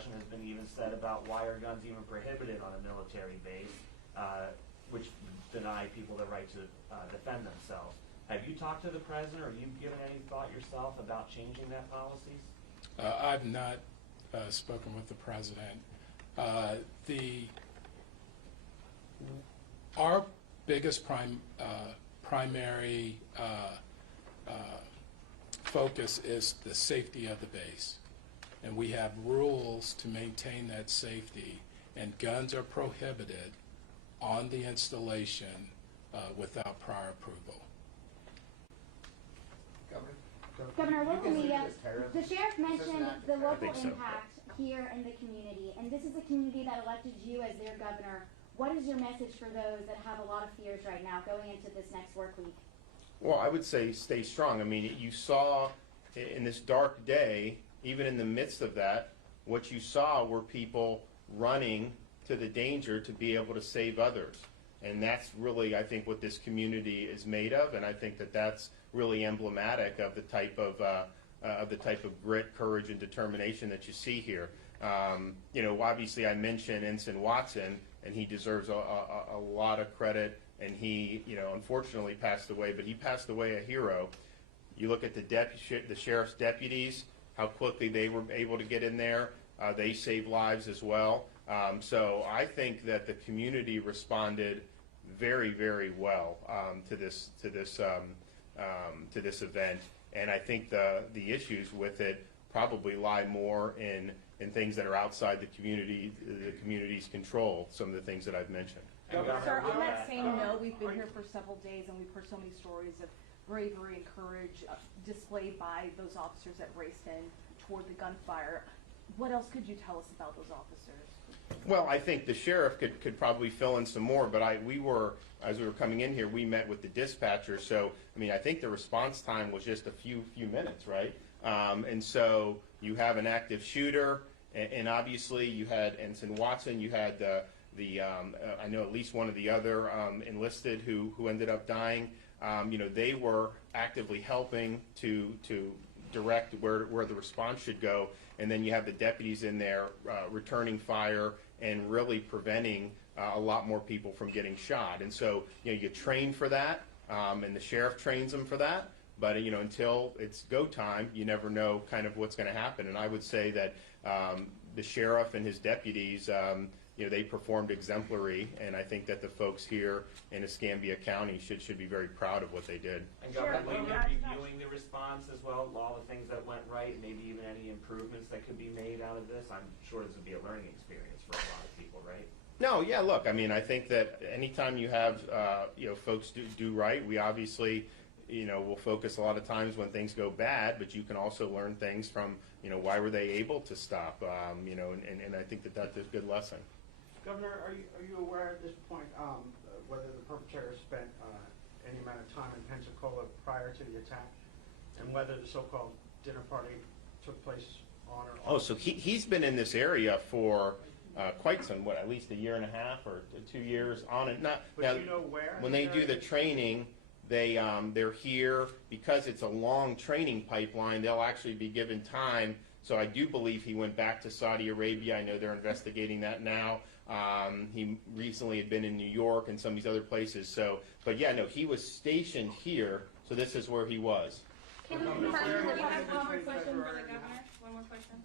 discussion has been even said about why are guns even prohibited on a military base, which deny people the right to defend themselves. Have you talked to the president, or have you given any thought yourself about changing that policies? I've not spoken with the president. Our biggest primary focus is the safety of the base, and we have rules to maintain that safety, and guns are prohibited on the installation without prior approval. Governor, local media, the sheriff mentioned the local impact here in the community, and this is a community that elected you as their governor. What is your message for those that have a lot of fears right now going into this next work week? Well, I would say stay strong. I mean, you saw in this dark day, even in the midst of that, what you saw were people running to the danger to be able to save others. And that's really, I think, what this community is made of, and I think that that's really emblematic of the type of grit, courage, and determination that you see here. You know, obviously, I mentioned Ensign Watson, and he deserves a lot of credit. And he, you know, unfortunately passed away, but he passed away a hero. You look at the sheriff's deputies, how quickly they were able to get in there. They saved lives as well. So I think that the community responded very, very well to this event, and I think the issues with it probably lie more in things that are outside the community's control. Some of the things that I've mentioned. Sir, on that same note, we've been here for several days, and we've heard so many stories of bravery and courage displayed by those officers that raced in toward the gunfire. What else could you tell us about those officers? Well, I think the sheriff could probably fill in some more, but as we were coming in here, we met with the dispatcher. So, I mean, I think the response time was just a few minutes, right? And so you have an active shooter, and obviously you had Ensign Watson, you had I know at least one of the other enlisted who ended up dying. You know, they were actively helping to direct where the response should go, and then you have the deputies in there returning fire and really preventing a lot more people from getting shot. And so, you know, you train for that, and the sheriff trains them for that. But, you know, until it's go time, you never know kind of what's going to happen. And I would say that the sheriff and his deputies, you know, they performed exemplary, and I think that the folks here in Escambia County should be very proud of what they did. And Governor, will you be reviewing the response as well, all the things that went right, maybe even any improvements that could be made out of this? I'm sure this would be a learning experience for a lot of people, right? No, yeah, look, I mean, I think that anytime you have, you know, folks do right, we obviously, you know, will focus a lot of times when things go bad, but you can also learn things from, you know, why were they able to stop, you know, and I think that that's a good lesson. Governor, are you aware at this point whether the perpetrator spent any amount of time in Pensacola prior to the attack, and whether the so-called dinner party took place on or off? Oh, so he's been in this area for quite some, at least a year and a half or 2 years on and not. But now, you know where? When they do the training, they're here because it's a long training pipeline. They'll actually be given time. So I do believe he went back to Saudi Arabia. I know they're investigating that now. He recently had been in New York and some of these other places. So, but yeah, no, he was stationed here. So this is where he was. Can we have one more question for the governor? One more question.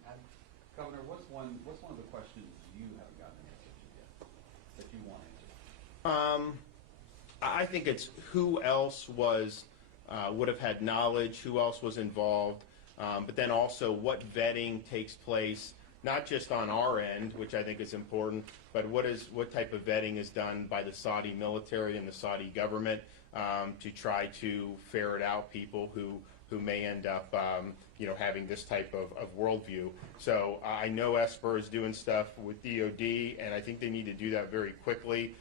Governor, what's one of the questions you haven't gotten an answer to yet that you want answered? I think it's who else would have had knowledge, who else was involved. But then also what vetting takes place, not just on our end, which I think is important, but what type of vetting is done by the Saudi military and the Saudi government to try to ferret out people who may end up, you know, having this type of worldview. So I know Esper is doing stuff with DOD, and I think they need to do that very quickly.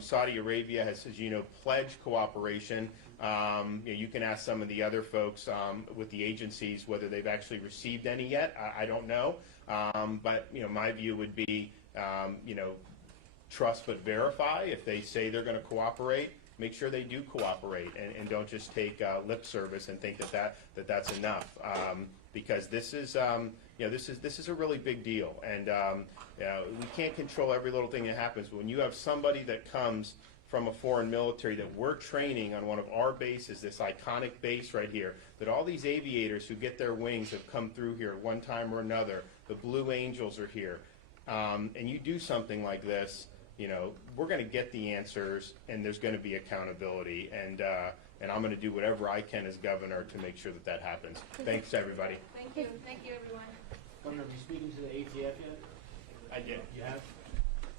Saudi Arabia has, as you know, pledged cooperation. You know, you can ask some of the other folks with the agencies whether they've actually received any yet. I don't know. But, you know, my view would be, you know, trust but verify. If they say they're going to cooperate, make sure they do cooperate and don't just take lip service and think that's enough. Because this is, you know, this is a really big deal, and you know, we can't control every little thing that happens. But when you have somebody that comes from a foreign military that we're training on one of our bases, this iconic base right here, that all these aviators who get their wings have come through here at one time or another, the Blue Angels are here, and you do something like this, you know, we're going to get the answers, and there's going to be accountability, and I'm going to do whatever I can as governor to make sure that that happens. Thanks, everybody. Thank you, everyone. Governor, have you speaking to the ATF yet? I did. You have?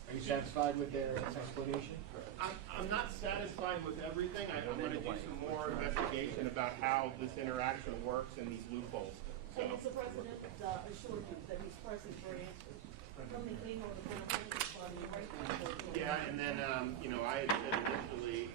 Are you satisfied with their explanation? I'm not satisfied with everything. I'm going to do some more investigation about how this interaction works and these loopholes. And it's the president assured you that he's pressing for answers from the email, the kind of things, right now. Yeah, and then, you know, I had said initially,